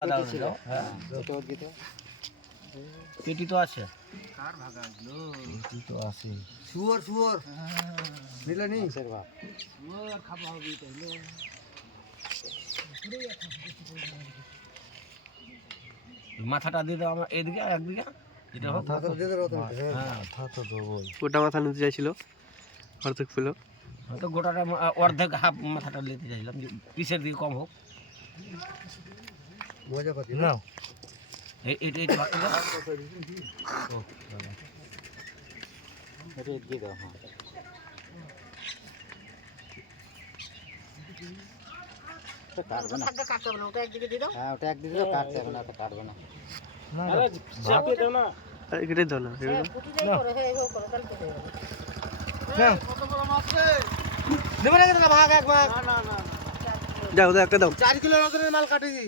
হ্যাঁ পেটি তো আছে কার ভাগা গেল পেটি তো আছে শুয়োর শুয়োর নিলে নি বাপ শুয়োর খাওয়া হবে তাইলে মাথাটা দিয়ে দাও আমার এদিকে একদিকে এটা হোক মাথা দিয়ে দাও হ্যাঁ মাথা তো দেবই গোটা মাথা নিতে চাইছিল অর্ধেক ছিল তো গোটাটা অর্ধেক হাফ মাথাটা নিতে চাইলাম পিসের দিকে কম হোক মজা পাতি না এই বাকি দাও ও এটা দিয়ে দাও হ্যাঁ কাটবে না কাটবে না ওটা একদিকে দিয়ে দাও হ্যাঁ ওটা একদিকে দাও কাটতে হবে না ওটা কাটবে না আরে চাপিয়ে দাও না এটাই দাও না পুটিটাই করে হে এগো করে কাল কেটে হ্যাঁ কত বড় মাছ রে দেবে না ভাগ এক ভাগ না না না যাও দাও একটা দাও 4 কিলো ওজনের মাল কাটেছি